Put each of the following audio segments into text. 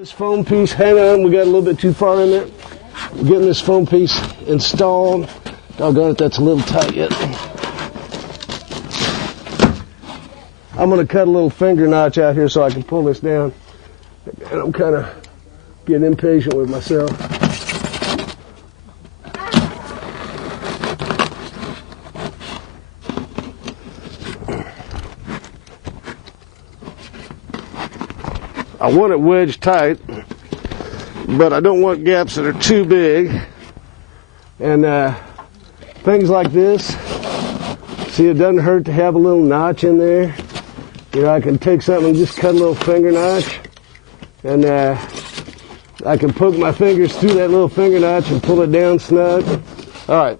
This foam piece, hang on, we got a little bit too far in there. We're getting this foam piece installed. Doggone it, that's a little tight yet. I'm going to cut a little finger notch out here so I can pull this down. And I'm kind of getting impatient with myself. I want it wedged tight, but I don't want gaps that are too big. And things like this, see, it doesn't hurt to have a little notch in there. You know, I can take something and just cut a little finger notch, and I can poke my fingers through that little finger notch and pull it down snug. All right.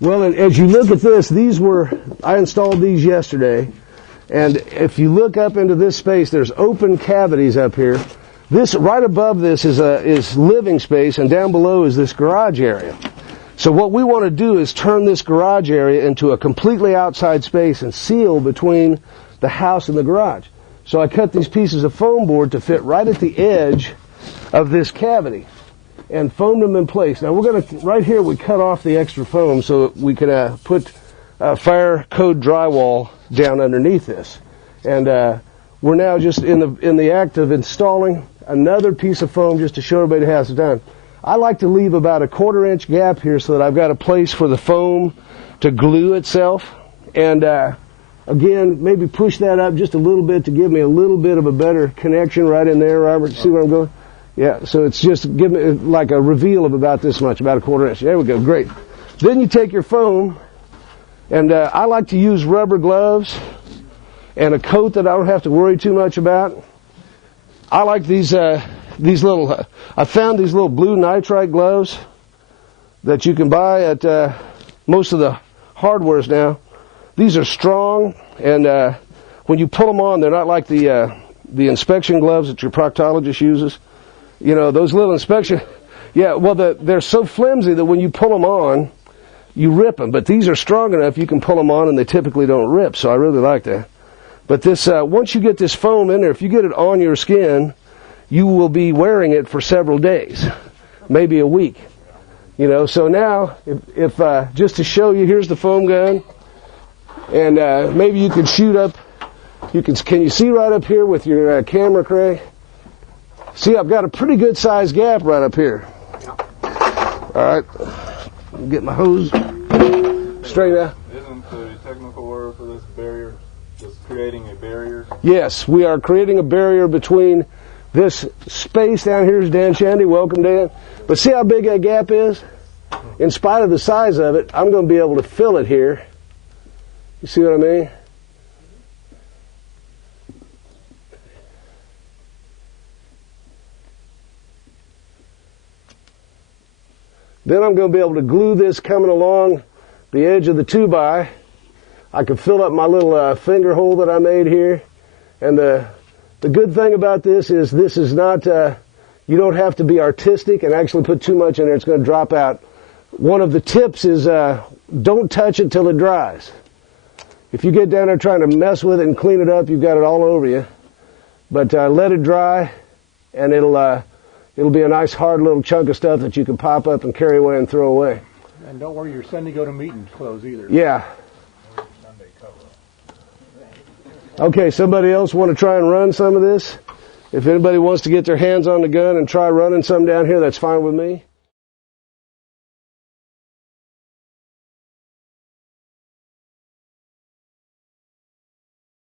Well, and as you look at this, I installed these yesterday, and if you look up into this space, there's open cavities up here. This, right above this is living space, and down below is this garage area. So what we want to do is turn this garage area into a completely outside space and seal between the house and the garage. So I cut these pieces of foam board to fit right at the edge of this cavity and foamed them in place. Now we're going to, right here we cut off the extra foam so we can put fire code drywall down underneath this. And we're now just in the act of installing another piece of foam just to show everybody how it's done. I like to leave about a 1/4 inch gap here so that I've got a place for the foam to glue itself. And again, maybe push that up just a little bit to give me a little bit of a better connection right in there, Robert. See where I'm going? Yeah, so it's just give me like a reveal of about this much, about a 1/4 inch. There we go, great. Then you take your foam, and I like to use rubber gloves and a coat that I don't have to worry too much about. I like these little, I found these little blue nitrite gloves that you can buy at most of the hardwares now. These are strong, and when you pull them on, they're not like the inspection gloves that your proctologist uses. You know, those little inspection, yeah, well, they're so flimsy that when you pull them on, you rip them. But these are strong enough you can pull them on, and they typically don't rip, so I really like that. But this, once you get this foam in there, if you get it on your skin, you will be wearing it for several days, maybe a week. You know, so now, if just to show you, here's the foam gun, and maybe you can shoot up. Can you see right up here with your camera, Craig? See, I've got a pretty good sized gap right up here. All right, get my hose straight out. Isn't the technical word for this barrier just creating a barrier? Yes, we are creating a barrier between this space down here. Is Dan Shandy. Welcome, Dan. But see how big that gap is? In spite of the size of it, I'm going to be able to fill it here. You see what I mean? Then I'm going to be able to glue this coming along the edge of the 2x. I can fill up my little finger hole that I made here. And the good thing about this is not, you don't have to be artistic and actually put too much in there. It's going to drop out. One of the tips is don't touch it till it dries. If you get down there trying to mess with it and clean it up, you've got it all over you. But let it dry, and it'll be a nice hard little chunk of stuff that you can pop up and carry away and throw away. And don't wear your Sunday go to meeting clothes either. Yeah. Okay, somebody else want to try and run some of this? If anybody wants to get their hands on the gun and try running some down here, that's fine with me.